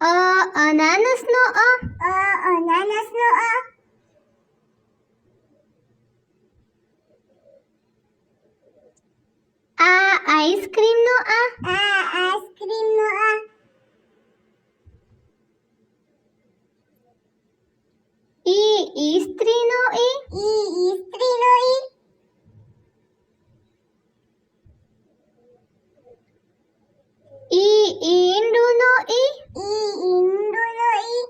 અનાનસનો અ. અનાનસનો અ. આઈસ્ક્રીમનો આ. આઈસ્ક્રીમનો આ. ઈસ્ત્રીનો ઈ. ઈસ્ત્રીનો ઈ. ઈંડુનો ઈ. ઈંડુનો ઈ.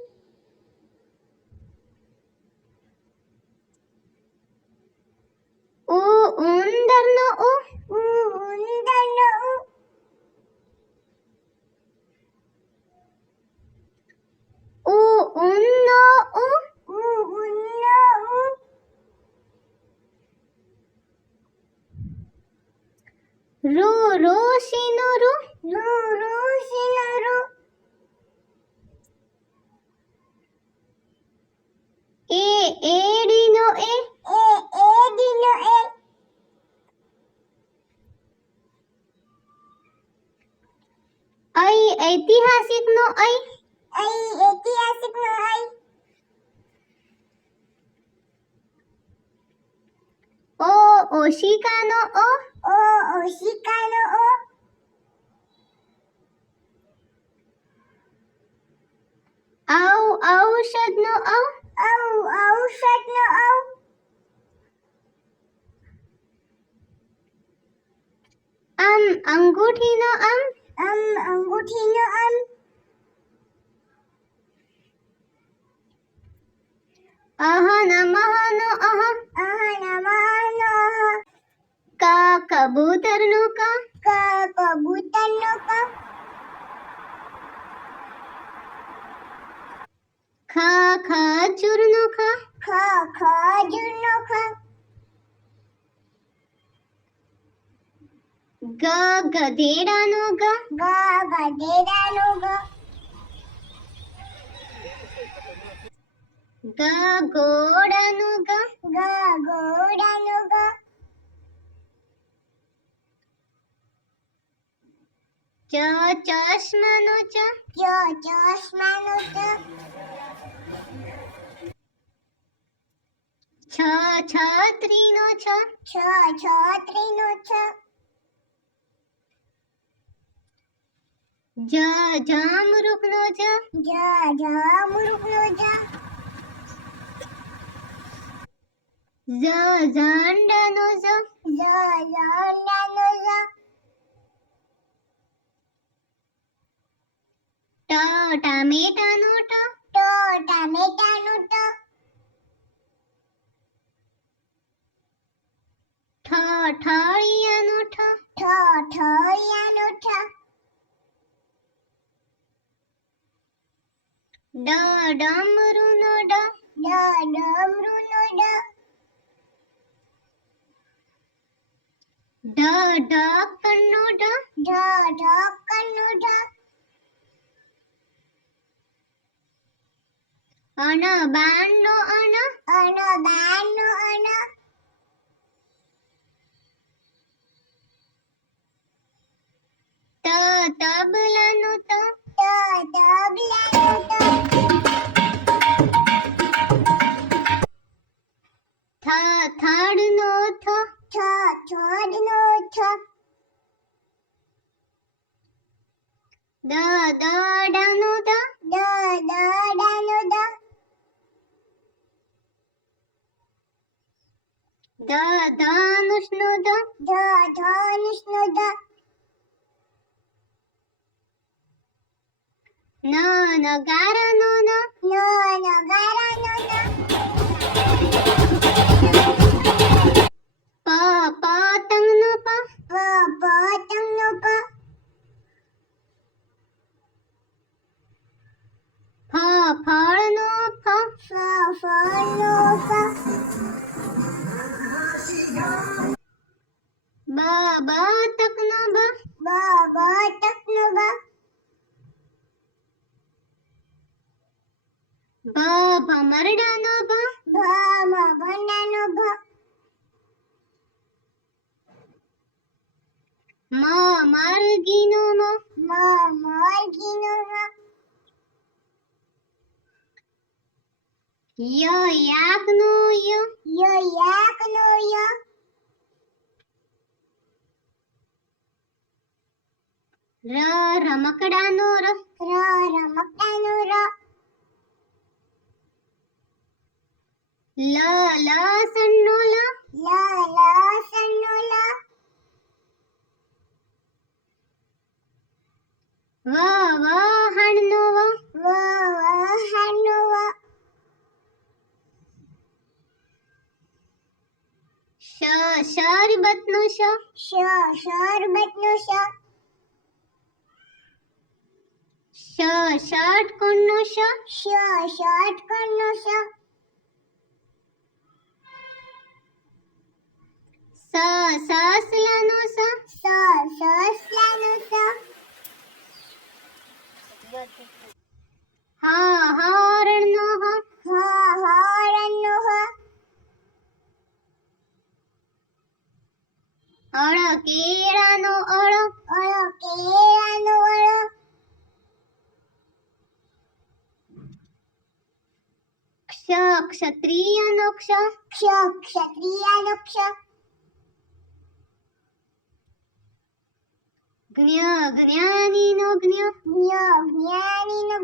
ઉંદરનો ઉ. ઉંદરનો ઉ. ઊનનો ઉ. ઉન્નો ઉ. ઋષિનો ઋ. ઋષિનો ઋ. એડીનો એ. એડીનો એ. ઐતિહાસિકનો ઐ. ઐતિહાસિકનો ઐ. ઓશિકાનો ઓ. ઓશિકાનો ઓ. ઔષધનો ઔ. ઔષધનો ઔ. અંગૂઠીનો અમ. અંગૂઠીનો અમ. અહનમહનો અહ. અહનમહનો અહ. કબૂતરનો ક. કબૂતરનો ક. ખજૂરનો ખ. ખજૂરનો ખ. ગધેડાનો ગ. ગધેડાનો ગ. ઘોડાનો ગ. ઘોડાનો ગ. ચશ્માનો ચ. ચશ્માનો ચ. છત્રીનો છ. છત્રીનો છ. જામરૂખનો જ. જામરૂખનો જ. ઝંડાનો ઝ. ઝંડાનો ઝ. ટામેટાનો ટ. ટામેટાનો ટ. ઠળિયાનો ઠ. ઠળિયાનો ઠ. ડમરુનો ડ. ડમરુનો ડ. ઢક્કણનો ઢ. ઢક્કણનો ઢ. બાણનો અણ. બાણનો અણ. તબલાનો ત. તબલાનો ત. થડનો થ. થડનો થ. દડાનો દ. દડાનો દ. ધનુષનો ધ. ધનુષનો ધ. નગારાનો ન. નગારાનો ન. પતંગનો પ. પતંગનો પ. ફળનો ફ. ફળનો ફ. બતકનો બ. બતકનો બ. ભમરડાનો ભ. ભમરડાનો ભ. મરઘીનો મ. મરઘીનો મ. ય યાકનો ય યાકનો ય રમકડાનો ર રમકડાનો ર લસણનો લ લસણનો લ વહાણનો વ વહાણનો વ શરબતનો શરબતનો ષટકોણનો ષટકોણનો સસલાનો સસલાનો હરણનો હરણનો કેળાનો કેળાનો ક્ષત્રિયનો ક્ષત્રિયનો જ્ઞાનીનો જ્ઞાનીનો